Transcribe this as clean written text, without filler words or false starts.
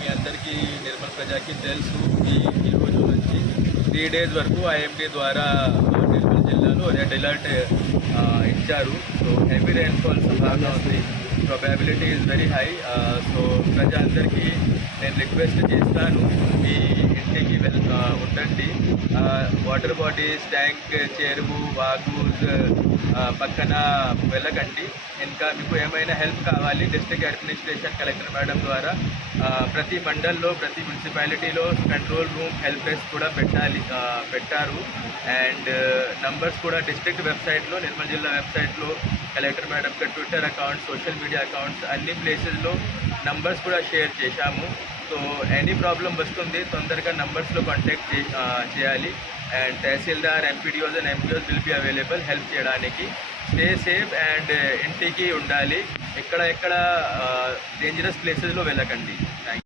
మీ అందరికీ నిర్మల్ ప్రజాకి తెలుసు. ఈ రోజు నుంచి 3 days వరకు ఐఎండీ ద్వారా నిర్మల్ జిల్లాలో రెడ్ అలర్ట్ ఇచ్చారు. సో హెవీ రైన్ఫాల్ సంభావన ఉంది. ప్రొబాబిలిటీ ఈజ్ వెరీ హై. సో ప్రజలందరికీ నేను రిక్వెస్ట్ చేస్తాను, మీ ఇంటికి ఉండండి. వాటర్ బాడీస్, ట్యాంక్, చెరువు, వాగుస్ పక్కన వెళ్ళకండి. ఇంకా మీకు ఏమైనా హెల్ప్ కావాలి, డిస్ట్రిక్ట్ అడ్మినిస్ట్రేషన్ కలెక్టర్ మేడం ద్వారా ప్రతి మండల్లో, ప్రతి మున్సిపాలిటీలో కంట్రోల్ రూమ్, హెల్ప్ డెస్క్ కూడా పెట్టారు. అండ్ నంబర్స్ కూడా డిస్ట్రిక్ట్ వెబ్సైట్లో, నిర్మల్ జిల్లా వెబ్సైట్లో, collector madam Twitter accounts, social media accounts అన్ని ప్లేసెస్లో నంబర్స్ కూడా షేర్ చేశాము. సో ఎనీ ప్రాబ్లం వస్తుంది తొందరగా నంబర్స్లో కాంటాక్ట్ చేయాలి. And tahsildar, MPDOs and MPOs will be available help చేయడానికి. స్టే సేఫ్ అండ్ ఇంటికి ఉండాలి. ఎక్కడ డేంజరస్ ప్లేసెస్లో వెళ్ళకండి. Thank you.